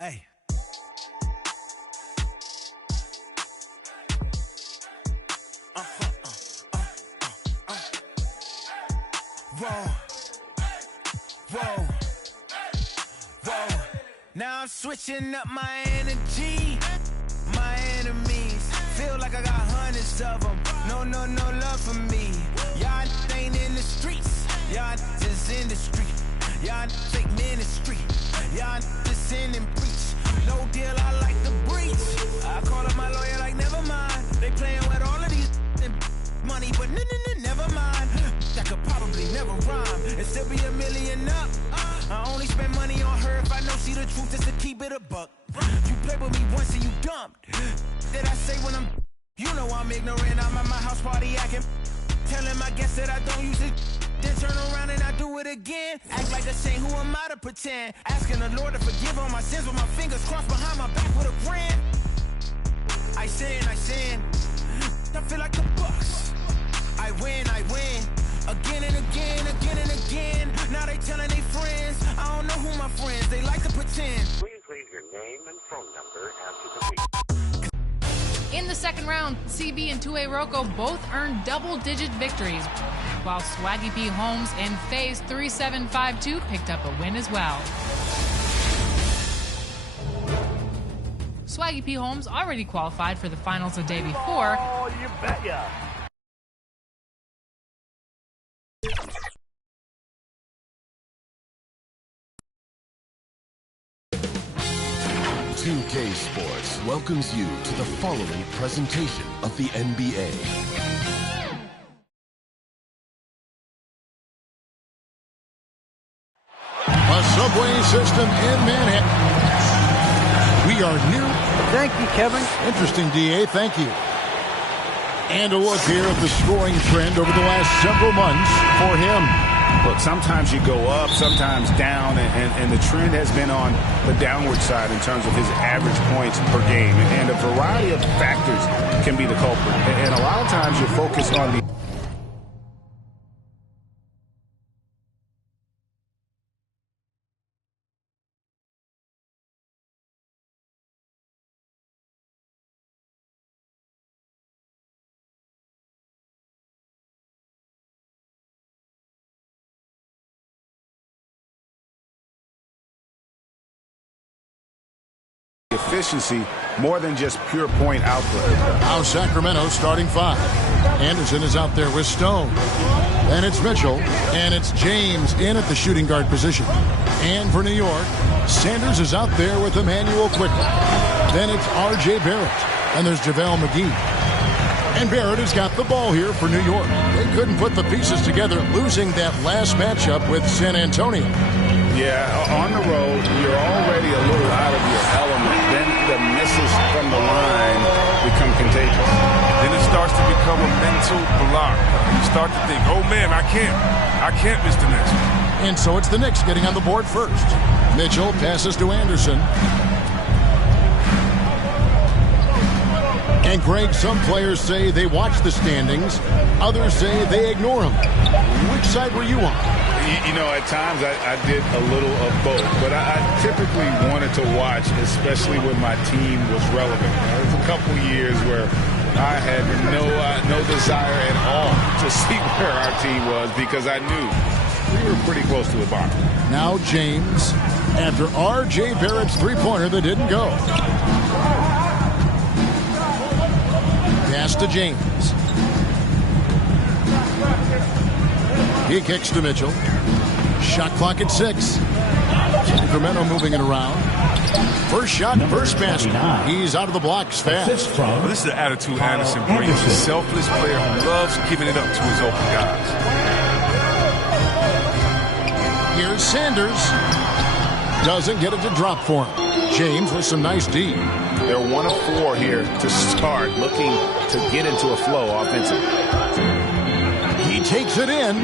Hey. Whoa. Now I'm switching up my energy. My enemies feel like I got hundreds of them. No love for me. Y'all ain't in the streets. Y'all just in the street. Y'all fake ministry. Y'all just sin and preach. No deal, I like the breach. I call up my lawyer like, never mind. They playing with all of these money, but never mind. That could probably never rhyme and still be $1 million up. I only spend money on her if I know she the truth, just to keep it a buck. You play with me once and you dumped. Did I say when I'm, you know I'm ignorant, I'm at my house party acting, telling my guests that I don't use it, then turn around and I do it again. Act like a saint, who am I to pretend? Asking the Lord to forgive all my sins with my fingers crossed behind my back with a grin. I sin, I feel like the Bucks. I win, again and again. Now they telling their friends, I don't know who my friends, they like to pretend. Please leave your name and phone number after the beep. In the second round, CB and 2A Rocco both earned double-digit victories, while Swaggy P. Holmes and FaZe 3752 picked up a win as well. Swaggy P. Holmes already qualified for the finals the day before. Oh, you betcha. 2K Sports welcomes you to the following presentation of the NBA. A subway system in Manhattan. We are near. Thank you, Kevin. Interesting, DA. Thank you. And a look here at the scoring trend over the last several months for him. Look, sometimes you go up, sometimes down, and the trend has been on the downward side in terms of his average points per game. And a variety of factors can be the culprit. And a lot of times you focus on the... efficiency more than just pure point output. Now Sacramento starting five. Anderson is out there with Stone. And it's Mitchell. And it's James in at the shooting guard position. And for New York, Sanders is out there with Emmanuel quickly. Then it's R.J. Barrett. And there's JaVale McGee. And Barrett has got the ball here for New York. They couldn't put the pieces together, losing that last matchup with San Antonio. Yeah, on the road, you're already a little out of your element. Then the misses from the line become contagious. Then it starts to become a mental block. You start to think, oh man, I can't miss the next one. And so it's the Knicks getting on the board first. Mitchell passes to Anderson. And Greg, some players say they watch the standings. Others say they ignore them. Which side were you on? You know, at times I did a little of both, but I typically wanted to watch, especially when my team was relevant. There was a couple years where I had no desire at all to see where our team was because I knew we were pretty close to the bottom. Now James, after R.J. Barrett's three-pointer that didn't go. Pass to James. He kicks to Mitchell. Shot clock at 6. Sacramento moving it around. First shot, first basket. He's out of the blocks fast. Well, this is the attitude Anderson brings. A selfless player who loves giving it up to his open guys. Here's Sanders. Doesn't get it to drop for him. James with some nice D. They're 1 of 4 here to start, looking to get into a flow offensively. He takes it in,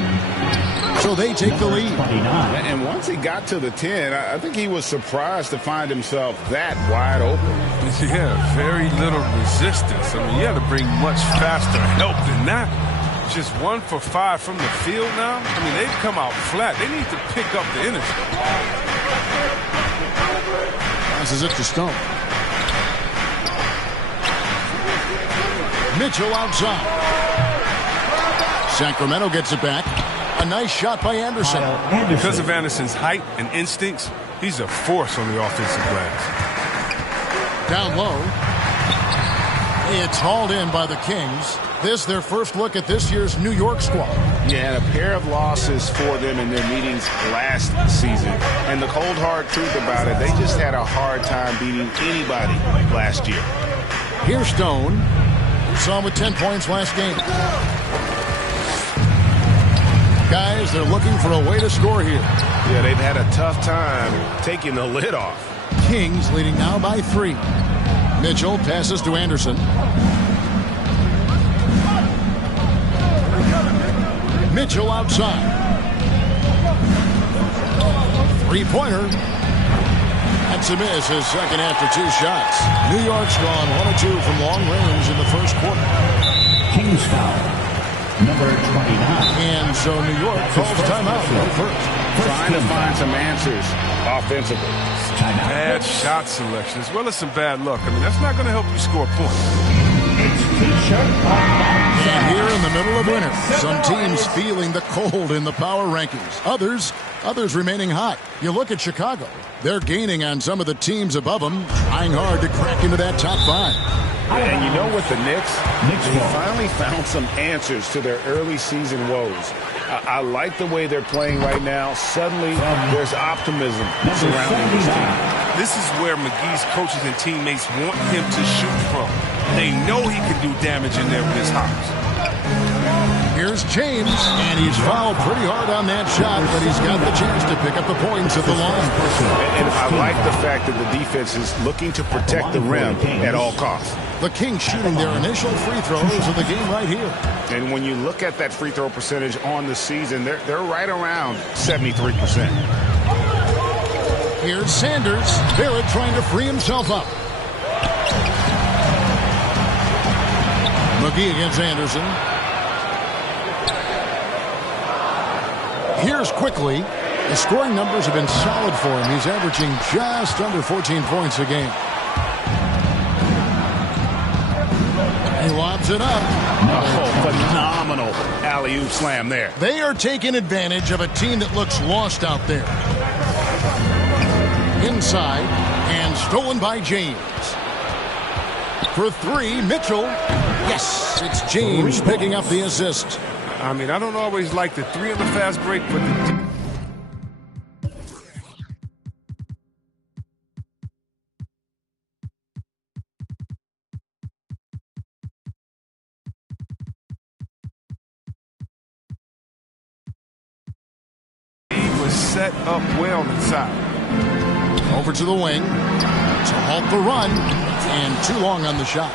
so they take the lead. And once he got to the 10, I think he was surprised to find himself that wide open. Yeah, very little resistance. I mean, you have to bring much faster help than that. Just 1 for 5 from the field now. I mean, they've come out flat. They need to pick up the energy. Passes it to Stone. Mitchell outside. Sacramento gets it back. A nice shot by Anderson. Because of Anderson's height and instincts, he's a force on the offensive glass. Down low. It's hauled in by the Kings. This their first look at this year's New York squad. Yeah, a pair of losses for them in their meetings last season. And the cold hard truth about it, they just had a hard time beating anybody last year. Here's Stone. We saw him with 10 points last game. Guys, they're looking for a way to score here. Yeah, they've had a tough time taking the lid off. Kings leading now by 3. Mitchell passes to Anderson. Mitchell outside. Three-pointer. That's a miss, his second after 2 shots. New York's gone 1 of 2 from long range in the first quarter. Kings foul. Number 29. And so New York calls timeout. Trying to find some answers offensively. Bad shot selection as well as some bad luck. I mean, that's not going to help you score points. And here in the middle of winter, some teams feeling the cold in the power rankings. Others remaining hot. You look at Chicago. They're gaining on some of the teams above them, trying hard to crack into that top 5. And you know what, the Knicks, they finally found some answers to their early season woes. I like the way they're playing right now. Suddenly, there's optimism surrounding this team. This is where McGee's coaches and teammates want him to shoot from. They know he can do damage in there with his hops. Here's James, and he's fouled pretty hard on that shot, but he's got the chance to pick up the points at the line. And I like the fact that the defense is looking to protect the rim at all costs. The Kings shooting their initial free throws of the game right here. And when you look at that free throw percentage on the season, they're right around 73%. Here's Sanders. Barrett trying to free himself up. McGee against Anderson. Here's Quickly. The scoring numbers have been solid for him. He's averaging just under 14 points a game. He lobs it up. Oh, phenomenal alley-oop slam there. They are taking advantage of a team that looks lost out there. Inside, and stolen by James. For 3, Mitchell. Yes, it's James picking up the assist. I mean, I don't always like the 3 on the fast break, but the... set up well inside. Over to the wing to halt the run, and too long on the shot.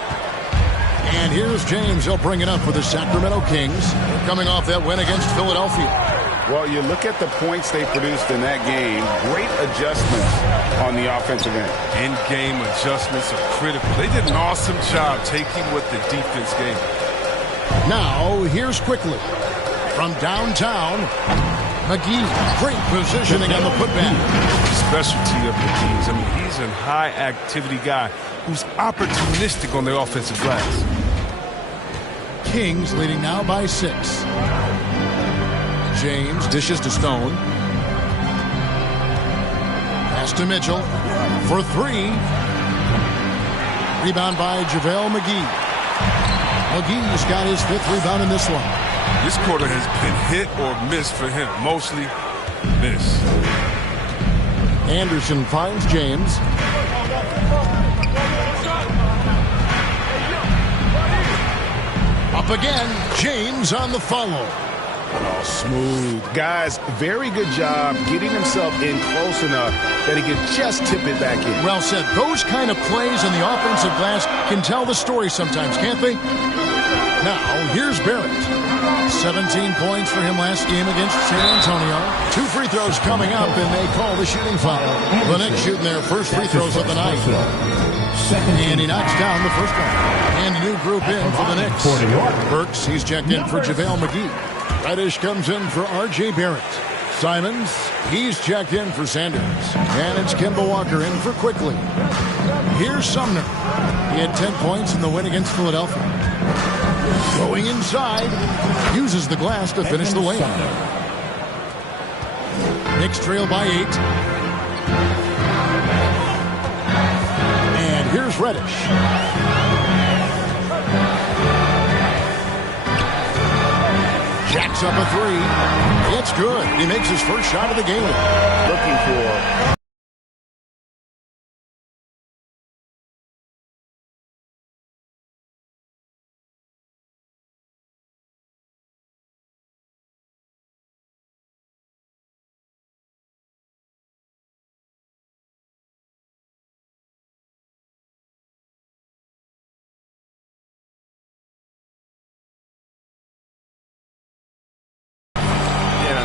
And here's James. He'll bring it up for the Sacramento Kings, coming off that win against Philadelphia. Well, you look at the points they produced in that game. Great adjustments on the offensive end. In-game adjustments are critical. They did an awesome job taking what the defense gave. Now, here's Quickly. From downtown, McGee, great positioning on the putback. Specialty of McGee's. I mean, he's a high-activity guy who's opportunistic on the offensive glass. Kings leading now by 6. James dishes to Stone. Pass to Mitchell for 3. Rebound by JaVale McGee. McGee's got his 5th rebound in this one. This quarter has been hit or miss for him. Mostly miss. Anderson finds James. Up again. James on the follow. Oh, smooth. Guys, very good job getting himself in close enough that he can just tip it back in. Well said. Those kind of plays in the offensive glass can tell the story sometimes, can't they? Now, here's Barrett. 17 points for him last game against San Antonio. 2 free throws coming up, and they call the shooting foul. The Knicks shooting their first free throws of the night. And he knocks down the first one. And a new group in for the Knicks. Burks, he's checked in for JaVale McGee. Reddish comes in for R.J. Barrett. Simons, he's checked in for Sanders. And it's Kemba Walker in for Quickly. Here's Sumner. He had 10 points in the win against Philadelphia. Going inside, uses the glass to finish the lane. Knicks trail by 8. And here's Reddish. Jacks up a 3. It's good. He makes his first shot of the game. Looking for...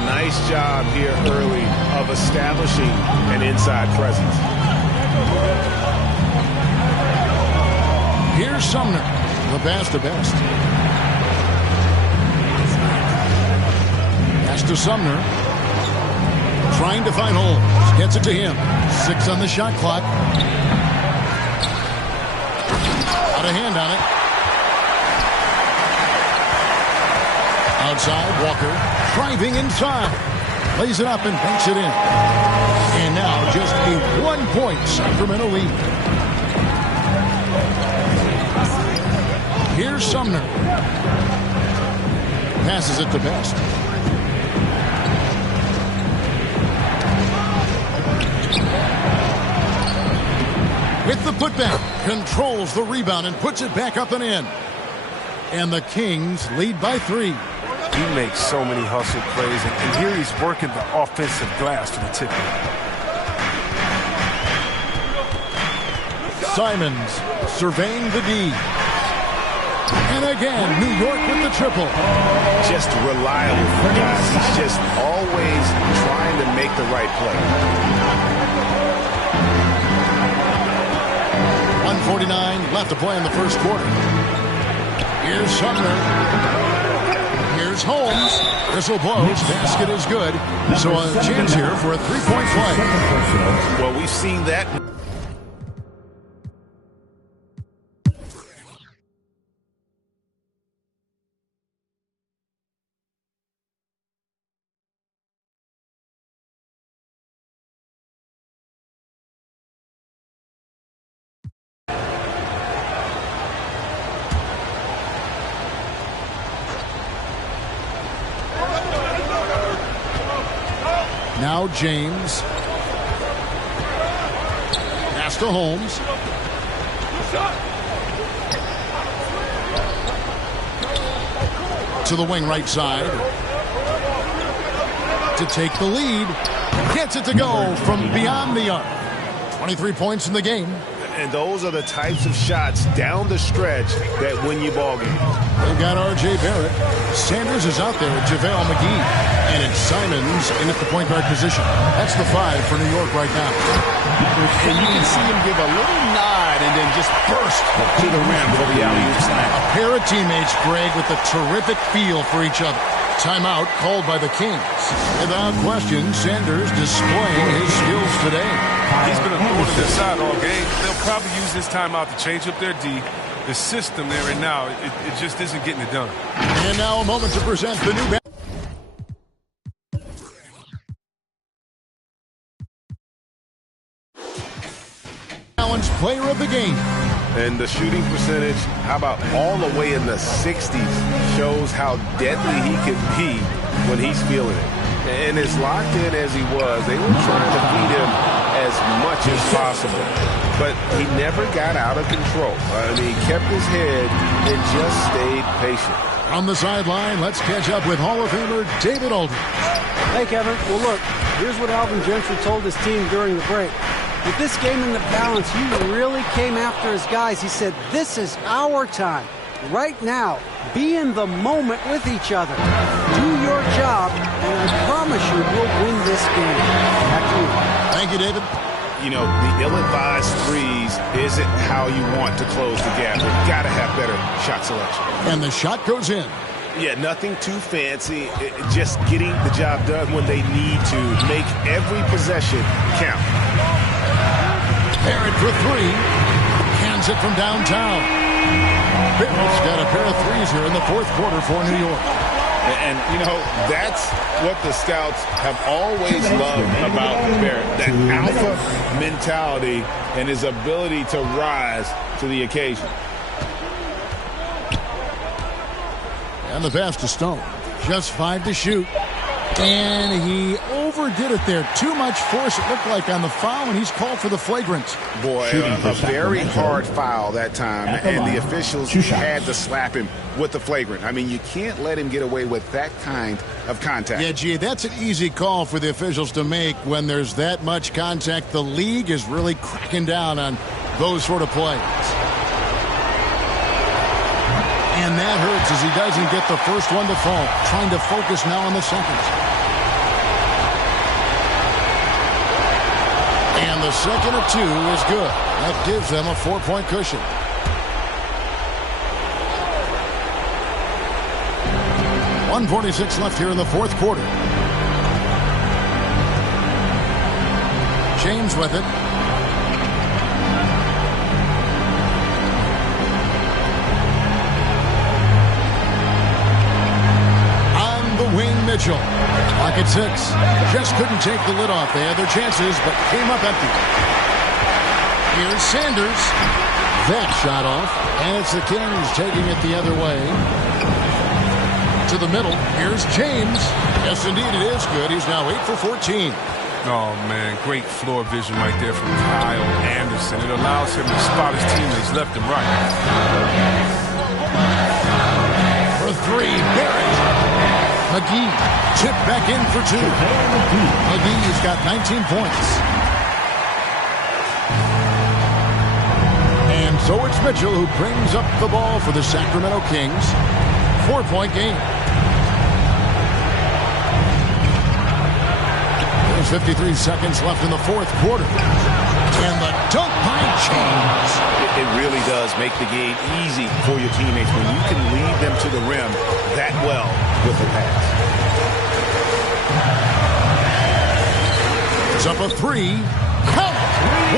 Nice job here early of establishing an inside presence. Here's Sumner, the pass to Best. Pass to Sumner. Trying to find Holmes. Gets it to him. 6 on the shot clock. Out of hand on it. Outside, Walker. Driving inside. Lays it up and banks it in. And now just a 1-point Sacramento lead. Here's Sumner. Passes it to Best. With the putback. Controls the rebound and puts it back up and in. And the Kings lead by 3. He makes so many hustle plays, and here he's working the offensive glass to the tip. Simons surveying the D. And again, New York with the triple. Just reliable for guys. He's just always trying to make the right play. 1:49 left to play in the first quarter. Here's Sumner. Here's Holmes. Whistle blows. Basket is good. So a chance here for a 3-point play. Well, we've seen that. Now James. Pass to Holmes. To the wing right side. To take the lead. Gets it to go from beyond the arc. 23 points in the game. And those are the types of shots down the stretch that win you ball games. They've got R.J. Barrett. Sanders is out there with JaVale McGee. And it's Simons in at the point guard position. That's the 5 for New York right now. And you can see him give a little nod and then just burst to the rim for the alley-oop slam. A pair of teammates, Greg, with a terrific feel for each other. Timeout called by the Kings. Without question, Sanders displaying his skills today. He's been a thorn in their side all game. They'll probably use this timeout to change up their D. The system there and now, it just isn't getting it done. And now a moment to present the new Challenge player of the game. And the shooting percentage, how about all the way in the 60s, shows how deadly he can be when he's feeling it. And as locked in as he was, they were trying to beat him as much as possible. But he never got out of control. I mean, he kept his head and just stayed patient. On the sideline, let's catch up with Hall of Famer David Aldridge. Hey, Kevin. Well, look, here's what Alvin Gentry told his team during the break. With this game in the balance, he really came after his guys. He said, this is our time. Right now, be in the moment with each other. Do your job, and I promise you we'll win this game. Back to you. Thank you, David. You know, the ill-advised threes isn't how you want to close the gap. You've got to have better shot selection. And the shot goes in. Yeah, nothing too fancy. Just getting the job done when they need to. Make every possession count. Barrett for three. Cans it from downtown. Barrett's got a pair of threes here in the fourth quarter for New York. And, you know, that's what the scouts have always loved about Barrett. That alpha mentality and his ability to rise to the occasion. And the pass to Stone. Just 5 to shoot. And he overdid it there. Too much force, it looked like, on the foul, and he's called for the flagrant. Boy, a very hard foul that time, and the officials had to slap him with the flagrant. I mean, you can't let him get away with that kind of contact. Yeah, gee, that's an easy call for the officials to make when there's that much contact. The league is really cracking down on those sort of plays. And that hurts as he doesn't get the first one to fall. Trying to focus now on the second. And the second of 2 is good. That gives them a 4-point cushion. .146 left here in the fourth quarter. James with it. Wing Mitchell. Clock at 6. Just couldn't take the lid off. They had their chances, but came up empty. Here's Sanders. That shot off, and it's the Kings taking it the other way. To the middle. Here's James. Yes, indeed, it is good. He's now 8 for 14. Oh, man, great floor vision right there from Kyle Anderson. It allows him to spot his teammates left and right. For 3, Barrett. McGee chipped back in for 2. McGee's got 19 points. And so it's Mitchell who brings up the ball for the Sacramento Kings. 4-point game. There's 53 seconds left in the fourth quarter. And the dunk by James. It really does make the game easy for your teammates when you can lead them to the rim that well with the pass. It's up a 3. Count it!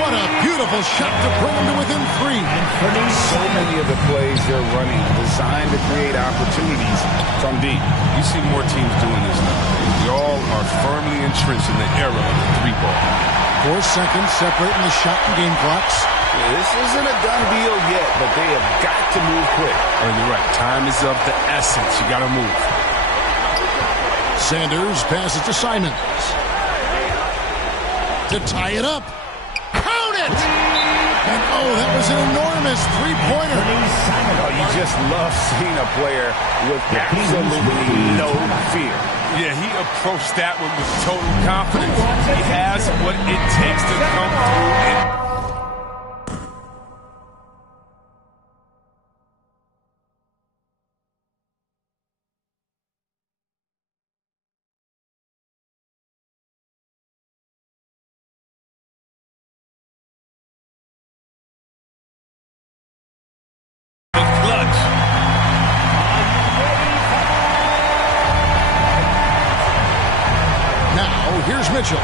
What a beautiful shot to bring them to within 3. So many of the plays they're running designed to create opportunities from deep. You see more teams doing this now. We all are firmly entrenched in the era of the 3-ball. 4 seconds separating the shot and game clocks. This isn't a done deal yet, but they have got to move quick. Oh, you're right. Time is of the essence. You got to move. Sanders passes to Simons. To tie it up. Count it! And oh, that was an enormous three-pointer. Oh, you just love seeing a player with absolutely no fear. Yeah, he approached that one with total confidence. He has what it takes to come through. Here's Mitchell.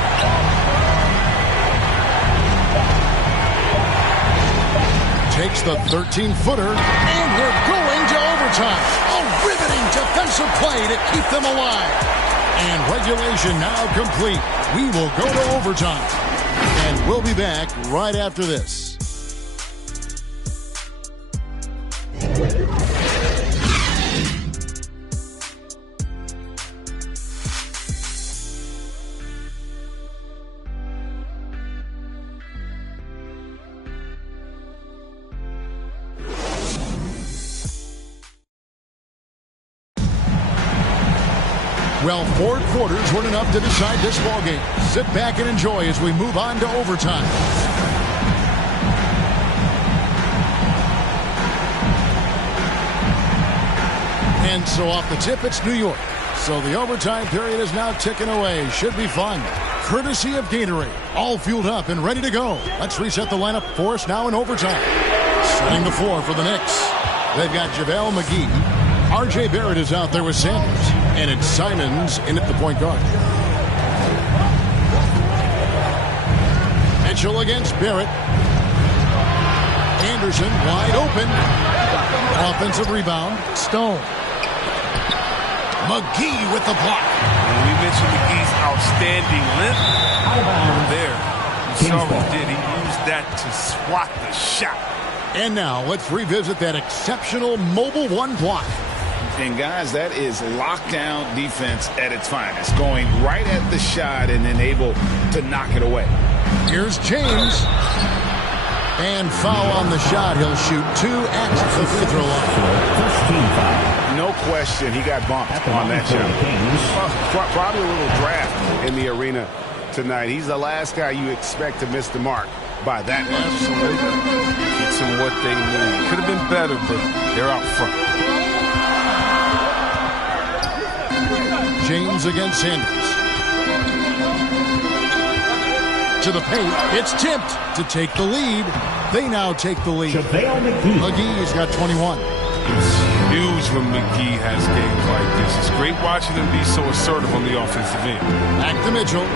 Takes the 13-footer, and we're going to overtime. A riveting defensive play to keep them alive. And regulation now complete. We will go to overtime. And we'll be back right after this. Well, 4 quarters weren't enough to decide this ballgame. Sit back and enjoy as we move on to overtime. And so off the tip, it's New York. So the overtime period is now ticking away. Should be fun. Courtesy of Gatorade. All fueled up and ready to go. Let's reset the lineup for us now in overtime. Setting the floor for the Knicks. They've got JaVale McGee, R.J. Barrett is out there with Sanders. And it's Simons in at the point guard. Mitchell against Barrett. Anderson wide open. Offensive rebound. Stone. McGee with the block. And we mentioned McGee's outstanding length. There. You saw what he did. He used that to swat the shot. And now let's revisit that exceptional mobile one block. And guys, that is lockdown defense at its finest. Going right at the shot and then able to knock it away. Here's James. And foul on the shot. He'll shoot 2 at the free throw line. No question he got bumped on that shot. Probably a little draft in the arena tonight. He's the last guy you expect to miss the mark by that much. Absolutely. Gets them what they need. Could have been better, but they're out front. James against Sanders. To the paint. It's tipped to take the lead. They now take the lead. McGee's got 21. It's huge when McGee has games like this. It's great watching him be so assertive on the offensive end. Back to Mitchell.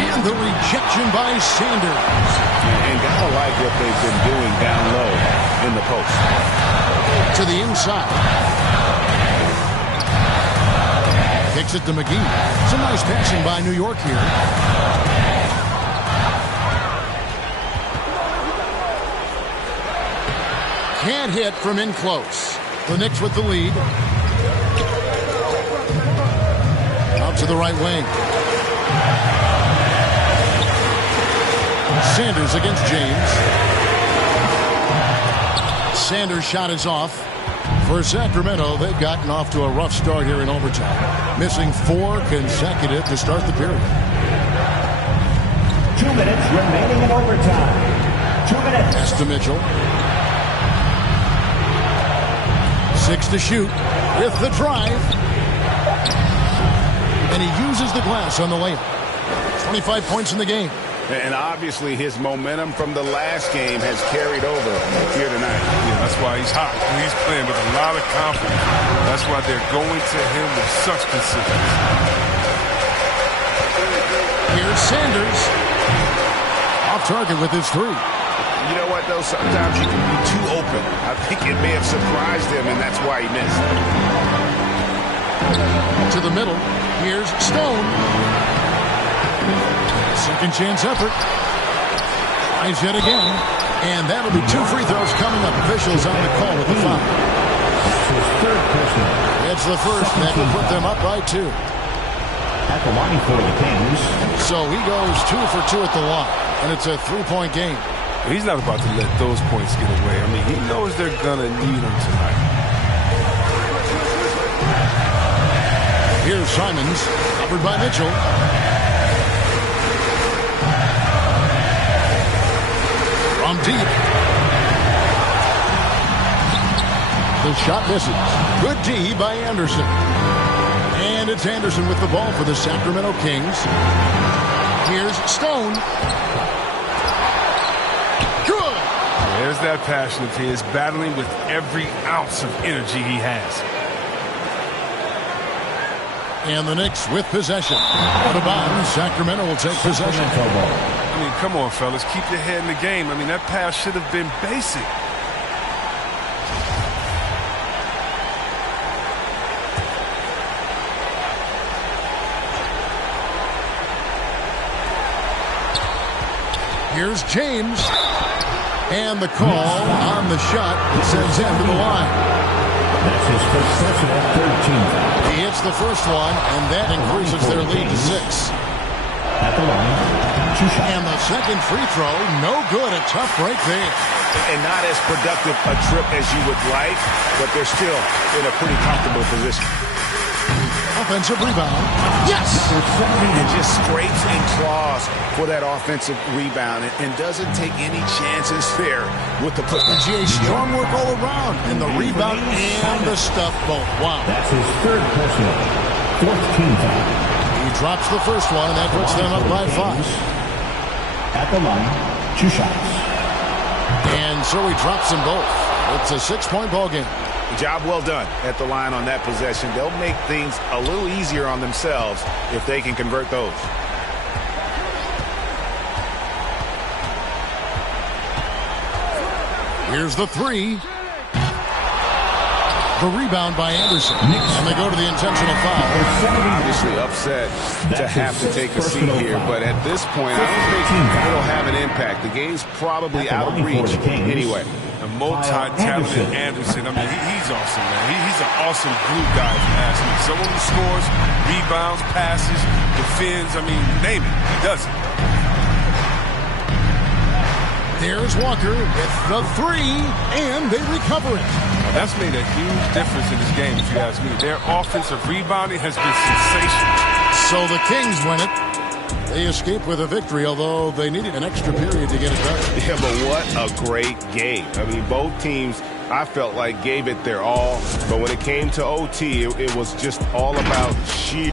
And the rejection by Sanders. And gotta like what they've been doing down low in the post. To the inside. Kicks it to McGee. Some nice passing by New York here. Can't hit from in close. The Knicks with the lead. Out to the right wing. Sanders against James. Sanders' shot is off. For Sacramento, they've gotten off to a rough start here in overtime. Missing 4 consecutive to start the period. 2 minutes remaining in overtime. 2 minutes. Pass to Mitchell. 6 to shoot with the drive. And he uses the glass on the layup. 25 points in the game. And obviously his momentum from the last game has carried over here tonight. Yeah, that's why he's hot. He's playing with a lot of confidence. That's why they're going to him with such consistency. Here's Sanders. Off target with his 3. You know what, though? Sometimes you can be too open. I think it may have surprised him, and that's why he missed. To the middle. Here's Stone. Second chance effort. Tries yet again. And that'll be 2 free throws coming up. Officials on the call with the foul. It's the first. That will put them up by 2. At the line for the Kings. So he goes 2 for 2 at the line. And it's a 3-point game. He's not about to let those points get away. I mean, he knows they're going to need him tonight. Here's Simons. Covered by Mitchell. From deep. The shot misses. Good D by Anderson. And it's Anderson with the ball for the Sacramento Kings. Here's Stone. Good. There's that passion of his, battling with every ounce of energy he has. And the Knicks with possession. Out of bounds. Sacramento will take possession. I mean, come on, fellas. Keep your head in the game. I mean, that pass should have been basic. Here's James. And the call on the shot sends him to the line. That's his first personal 13. He hits the first one, and that increases their lead to 6. At the line, 2 shots. And the second free throw, no good. A tough break there. And not as productive a trip as you would like, but they're still in a pretty comfortable position. Offensive rebound. Yes! And just scrapes and claws for that offensive rebound and doesn't take any chances there with the putback. GA, strong work all around. And the rebound and the stuff both. Wow. That's his third personal. 4th team foul. He drops the first one, and that puts them up by 5. At the line, 2 shots. And so he drops them both. It's a 6-point ball game. Job well done at the line on that possession. They'll make things a little easier on themselves if they can convert those. Here's the three. The rebound by Anderson. And they go to the intentional foul. Obviously upset to have to take a seat here, but at this point, I don't think it'll have an impact. The game's probably out of reach anyway. A multi-talented Anderson. I mean, he's awesome, man. He's an awesome glue guy, if you ask me. Someone who scores, rebounds, passes, defends. I mean, name it. He does it. There's Walker with the three, and they recover it. That's made a huge difference in this game, if you ask me. Their offensive rebounding has been sensational. So the Kings win it. They escape with a victory, although they needed an extra period to get it done. Yeah, but what a great game. I mean, both teams, I felt like, gave it their all. But when it came to OT, it was just all about sheer